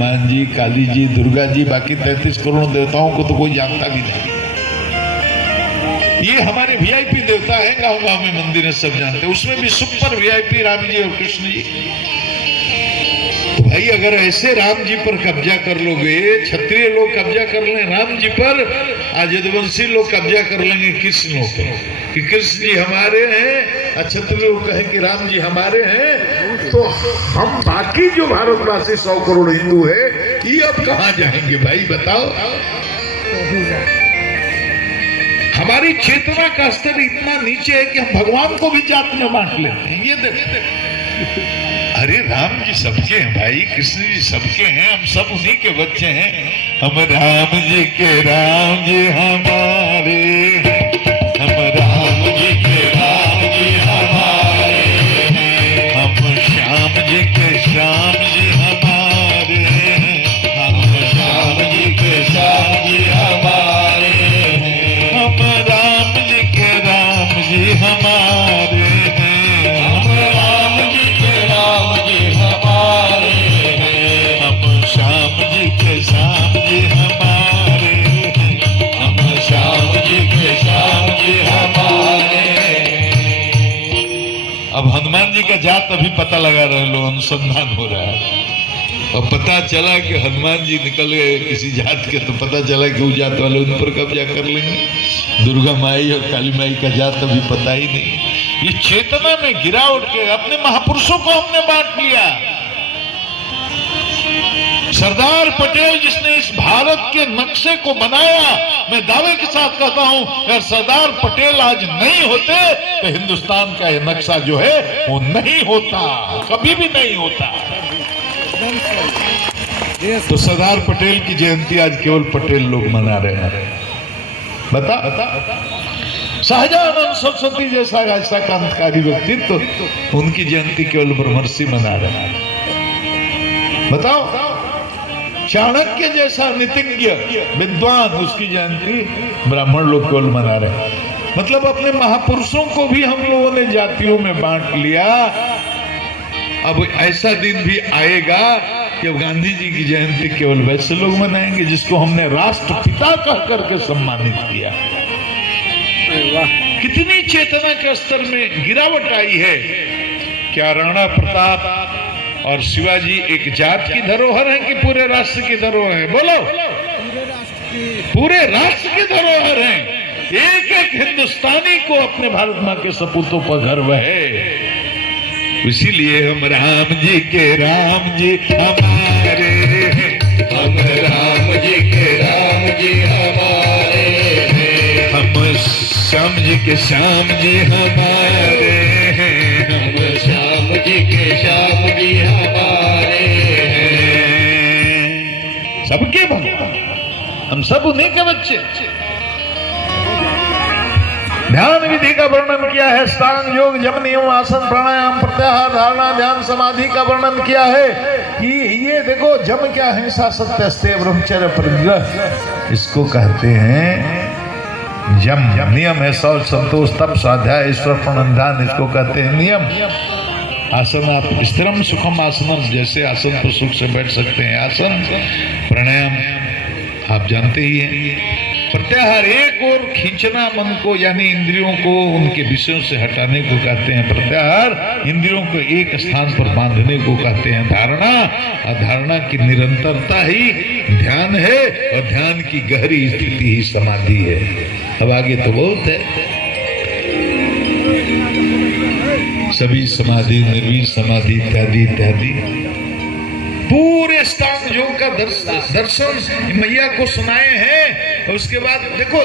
हनुमान जी, काली जी, दुर्गा जी, बाकी 33 करोड़ देवताओं को तो कोई जानता भी नहीं। ये हमारे वीआईपी देवता हैं, गांव गांव में मंदिर है, सब जानते हैं। उसमें भी सुपर वीआईपी राम जी और कृष्ण जी। तो भाई अगर ऐसे राम जी पर कब्जा कर लोगे, क्षत्रिय लोग कब्जा कर लें राम जी पर, आज यदुवंशी लोग कब्जा कर लेंगे कृष्ण पर कि कृष्ण जी हमारे हैं, और क्षत्रिय लोग कहें कि राम जी हमारे हैं, तो हम बाकी जो भारतवासी 100 करोड़ हिंदू है, ये अब कहां जाएंगे भाई बताओ। हमारी चेतना का स्तर इतना नीचे है कि हम भगवान को भी जात में बांट लेते हैं। ये देखो, अरे राम जी सबके हैं भाई, कृष्ण जी सबके हैं, हम सब उन्हीं के बच्चे हैं। हम राम जी के राम जी हमारे, हम राम जी के राम जी हमारे, हम श्याम जी के श्याम जी हमारे, हम श्याम जी के श्याम जी हमारे, हम राम जी के राम जी हमारे, हम राम जी के राम जी हमारे, हम श्याम जी के श्याम जी हमारे, हम श्याम जी के श्याम जी हमारे। अब हनुमान जी का जात अभी पता लगा रहे लोग, अनुसंधान हो रहा है, और पता चला कि हनुमान जी निकल गए किसी जात के, तो पता चला कि वो जात वाले उन पर कब्जा कर लेंगे। दुर्गा माई और काली माई का जात अभी पता ही नहीं। ये चेतना में गिरावट के अपने महापुरुषों को हमने बांट लिया। सरदार पटेल जिसने इस भारत के नक्शे को बनाया, मैं दावे के साथ कहता हूं, अगर सरदार पटेल आज नहीं होते तो हिंदुस्तान का ये नक्शा जो है वो नहीं होता, कभी भी नहीं होता। तो सरदार पटेल की जयंती आज केवल पटेल लोग मना रहे हैं। बता शाहजहां सरस्वती जैसा ऐसा क्रांतिकारी व्यक्तित्व, तो उनकी जयंती केवल ब्रह्मर्षि मना रहे हैं। बताओ चाणक्य जैसा नीतिज्ञ विद्वान, उसकी जयंती ब्राह्मण लोग केवल मना रहे हैं। मतलब अपने महापुरुषों को भी हम लोगों ने जातियों में बांट लिया। अब ऐसा दिन भी आएगा कि गांधी जी की जयंती केवल वैसे लोग मनाएंगे जिसको हमने राष्ट्रपिता कह करके सम्मानित किया। कितनी चेतना के स्तर में गिरावट आई है। क्या राणा प्रताप और शिवाजी एक जात की धरोहर है कि पूरे राष्ट्र की धरोहर है? बोलो, पूरे राष्ट्र की धरोहर है। एक एक हिंदुस्तानी को अपने भारत मां के सपूतों पर गर्व है। इसीलिए हम राम जी के राम जी हमारे हैं, हम राम जी के राम जी हमारे हैं, हम श्याम जी के श्याम जी हमारे हैं, हम श्याम जी के श्याम जी हमारे हैं। सबके भगवान, हम सब उन्हीं के बच्चे। ध्यान विधि का वर्णन किया है, साष्टांग योग, यम, नियम, आसन, प्राणायाम, प्रत्याहार, धारणा, ध्यान, समाधि का वर्णन किया है कि ये देखो जम क्या है, हिंसा, सत्य, अस्तेय, ब्रह्मचर्य, परिग्रह, इसको कहते हैं जम। नियम है शौच, संतोष, तप, स्वाध्याय, ईश्वर प्रणन, ध्यान, इसको कहते हैं नियम। आसन, आप स्थिरम सुखम आसनम, जैसे आसन पर सुख से बैठ सकते हैं आसन। प्राणायाम आप जानते ही हैं। प्रत्याहार, एक और खींचना मन को, यानी इंद्रियों को उनके विषयों से हटाने को कहते हैं प्रत्याहार। इंद्रियों को एक स्थान पर बांधने को कहते हैं धारणा, और धारणा की निरंतरता ही ध्यान है, और ध्यान की गहरी स्थिति ही समाधि है। अब आगे तो बहुत है, सभी समाधि, निर्वीर समाधि इत्यादि इत्यादि। पूरे अष्टांग योग का दर्शन मैया को सुनाए हैं। उसके बाद देखो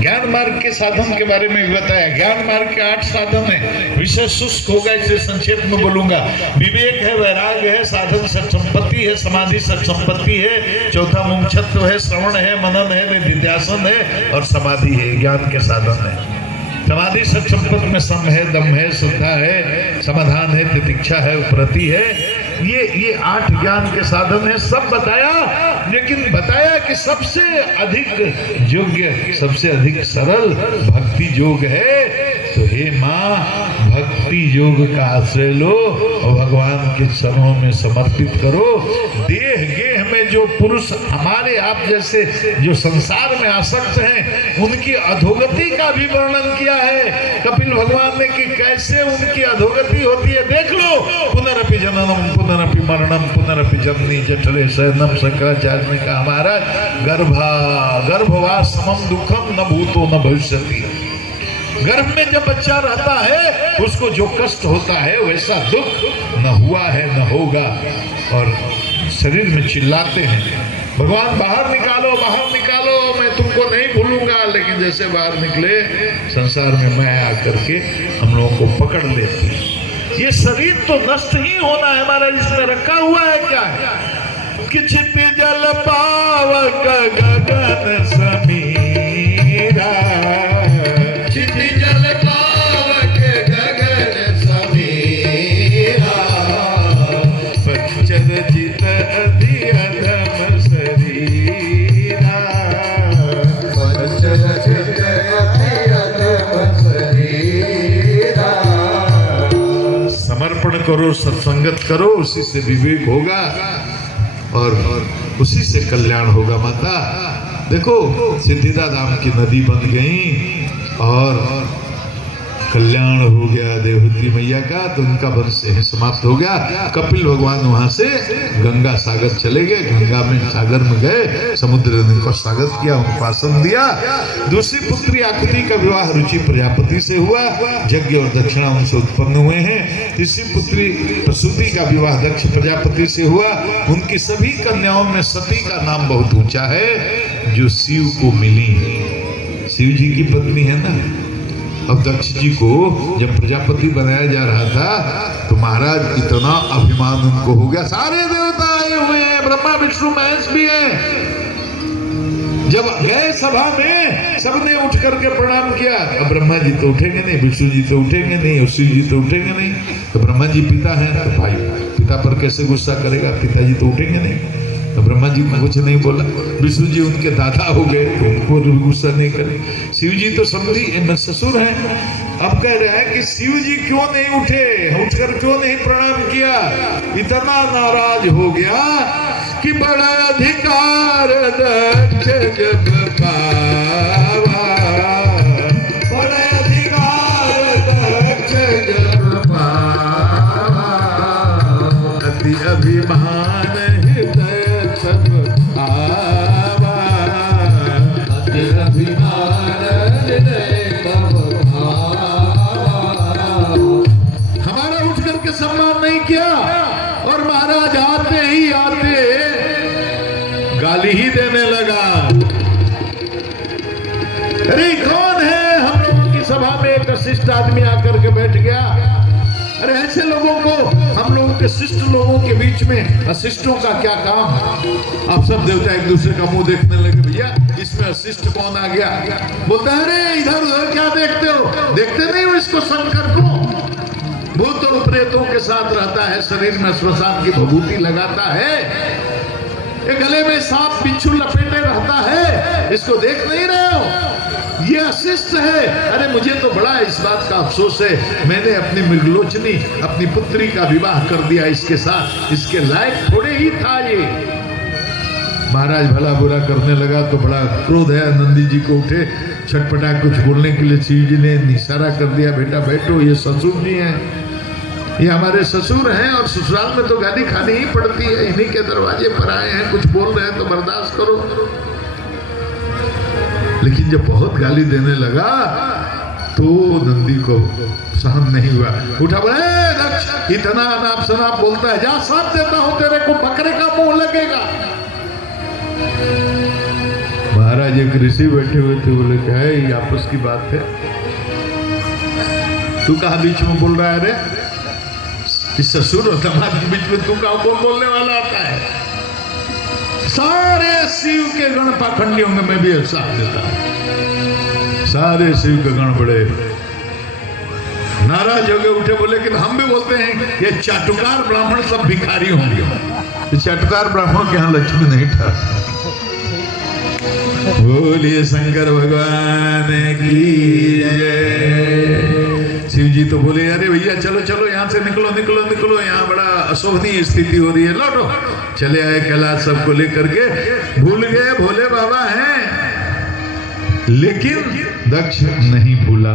ज्ञान मार्ग के साधन के बारे में भी बताया। ज्ञान मार्ग के 8 साधन है। विषय शुष्क होगा, इसे संक्षेप में बोलूंगा। विवेक है, वैराग्य है, साधन सत संपत्ति है, समाधि सत संपत्ति है, चौथा मुमुक्षुत्व है, श्रवण है, मनन है, निधिध्यासन है, और समाधि है, ज्ञान के साधन है। समाधि सत संपत्ति में सम है, दम है, श्रद्धा है, समाधान है, तितिक्षा है, उपरति है। ये 8 ज्ञान के साधन है, सब बताया। लेकिन बताया कि सबसे अधिक योग्य, सबसे अधिक सरल भक्ति योग है। तो हे माँ, भक्ति योग का आश्रय लो और भगवान के चरणों में समर्पित करो। देह गेह में जो पुरुष हमारे आप जैसे जो संसार में आसक्त हैं, उनकी अधोगति का भी वर्णन किया है कपिल भगवान ने कि कैसे उनकी अधोगति होती है। देख लो, पुनरपि जननम पुनरपि मरणम पुनरपि जननी जठरे शयनम। शंकराचार्य ने कहा महाराज गर्भवास समम दुखम न भूतो न भविष्यति। गर्भ में जब बच्चा रहता है उसको जो कष्ट होता है वैसा दुख न हुआ है न होगा, और शरीर में चिल्लाते हैं भगवान बाहर निकालो मैं तुमको नहीं भूलूंगा, लेकिन जैसे बाहर निकले संसार में मैं आकर के हम लोगों को पकड़ लेती। ये शरीर तो नष्ट ही होना है हमारा, इसमें रखा हुआ है क्या कि छिपी जल पावक गगन समीरा, छिपी जल पावक गगन समीरा, पंचर जित अधिअधम शरीरा, पंचर जित अधिअधम शरीरा। समर्पण करो, सत्संगत करो, उसी से विवेक होगा और उसी से कल्याण होगा। माता देखो, सिद्धिदा धाम की नदी बन गई और कल्याण हो गया देवहूति मैया का, तो उनका वंश समाप्त हो गया। कपिल भगवान वहां से गंगा सागर चले गए, गंगा में सागर में गए, समुद्र ने उनको स्वागत किया, उनको आसन दिया। दूसरी पुत्री आकृति का विवाह रुचि प्रजापति से हुआ, यज्ञ और दक्षिणा उनसे उत्पन्न हुए हैं। तीसरी पुत्री प्रसूति का विवाह दक्ष प्रजापति से हुआ। उनकी सभी कन्याओं में सती का नाम बहुत ऊंचा है, जो शिव को मिली, शिव जी की पत्नी है ना। अब दक्ष जी को जब प्रजापति बनाया जा रहा था तो महाराज इतना अभिमान उनको हो गया, सारे देवता आए हुए हैं, ब्रह्मा विष्णु महेश भी हैं। जब गए सभा में सबने उठ करके प्रणाम किया। अब ब्रह्मा जी तो उठेंगे नहीं, विष्णु जी तो उठेंगे नहीं, और शिव जी तो उठेंगे नहीं। तो ब्रह्मा जी पिता हैं तो भाई पिता पर कैसे गुस्सा करेगा, पिताजी तो उठेंगे नहीं। तो ब्रह्मा जी कुछ नहीं बोला। विष्णु जी उनके दादा हो गए, उनको गुस्सा नहीं करे। शिव जी तो समझी ससुर हैं। अब कह रहे हैं कि शिव जी क्यों नहीं उठे, उठकर क्यों नहीं प्रणाम किया। इतना नाराज हो गया कि बड़ा अधिकार दक्ष जग पावा, बड़ा अधिकार दक्ष जग पावा, अति अभिमान हमारा उठ करके सम्मान नहीं किया, और महाराज आते ही आते गाली ही देने लगा। अरे कौन है, हम लोगों की सभा में एक शिष्ट आदमी आकर के बैठ गया। अरे ऐसे लोगों को, हम लोगों के शिष्ट लोगों के बीच में अशिष्टों का क्या काम। आप सब देवता एक दूसरे का मुंह देखने लगे, भैया इसमें अशिष्ट कौन आ गया। बोलता है अरे इधर उधर क्या देखते हो, देखते नहीं हो इसको शंकर को, भूतों प्रेतों के साथ रहता है, शरीर में श्मशान की भभूति लगाता है, ये गले में सांप बिच्छू लपेटे रहता है, इसको देख नहीं रहे हो, ये अशिष्ट है। अरे मुझे तो बड़ा इस बात का अफसोस है, मैंने अपनी मृगलोचनी अपनी पुत्री का विवाह कर दिया इसके साथ, इसके लायक थोड़े ही था ये। महाराज भला बुरा करने लगा तो बड़ा क्रोध है, नंदी जी को उठे, छटपटा कुछ बोलने के लिए शिव जी ने इशारा कर दिया, बेटा बैठो, ये ससुर जी हैं, ये हमारे ससुर हैं, और ससुराल में तो गाली खानी ही पड़ती है, इन्हीं के दरवाजे पर आए हैं, कुछ बोल रहे हैं तो बर्दाश्त करो। लेकिन जब बहुत गाली देने लगा तो नंदी को सहन नहीं हुआ, उठा बोले दक्ष इतना अनाप शनाप बोलता है, जा साथ देता हूं तेरे को, बकरे का मुंह लगेगा। महाराज एक ऋषि बैठे हुए थे, बोले क्या है ये आपस की बात है, तू कहा बीच में बोल रहा है, रे इस ससुर और दामाद के बीच में तू कहा कौन बोलने वाला आता है। सारे शिव के गण पाखंडियों में मैं भी साथ देता हूं, सारे शिव के गण बड़े नाराज हो गए, उठे बोले कि हम भी बोलते हैं ये चाटुकार ब्राह्मण सब भिखारी होंगे, ये चाटुकार ब्राह्मण के यहाँ लक्ष्मी नहीं ठहरती। बोलिए शंकर भगवान की जय। शिव जी तो बोले अरे भैया चलो चलो यहाँ से निकलो निकलो निकलो, यहाँ बड़ा अशोभनीय स्थिति हो रही है, लौटो। चले आए कैलाश सबको लेकर के, भूल गए भोले बाबा हैं, लेकिन दक्ष नहीं भूला।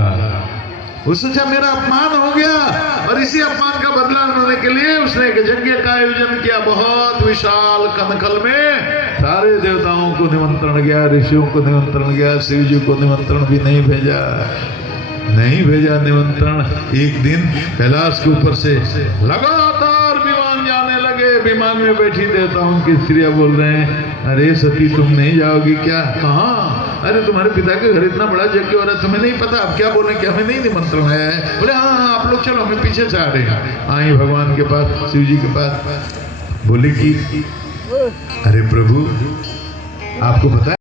वो सोचा मेरा अपमान हो गया, और इसी अपमान का बदला लेने के लिए उसने एक यज्ञ का आयोजन किया। बहुत विशाल कनखल में सारे देवताओं को निमंत्रण गया, ऋषियों को निमंत्रण गया, शिव जी को निमंत्रण भी नहीं भेजा, नहीं भेजा निमंत्रण। एक दिन कैलाश के ऊपर से लगातार विमान जाने लगे। विमान में बैठी देवताओं की स्त्रियां बोल रहे हैं अरे सती तुम नहीं जाओगी क्या? कहाँ? अरे तुम्हारे पिता के घर इतना बड़ा यज्ञ हो रहा है, तुम्हें नहीं पता? अब क्या बोले कि हमें नहीं निमंत्रण आया है? बोले हाँ हाँ आप लोग चलो, हमें पीछे से आ रहे हैं। आई भगवान के पास, शिव जी के पास, बोले कि अरे प्रभु आपको पता है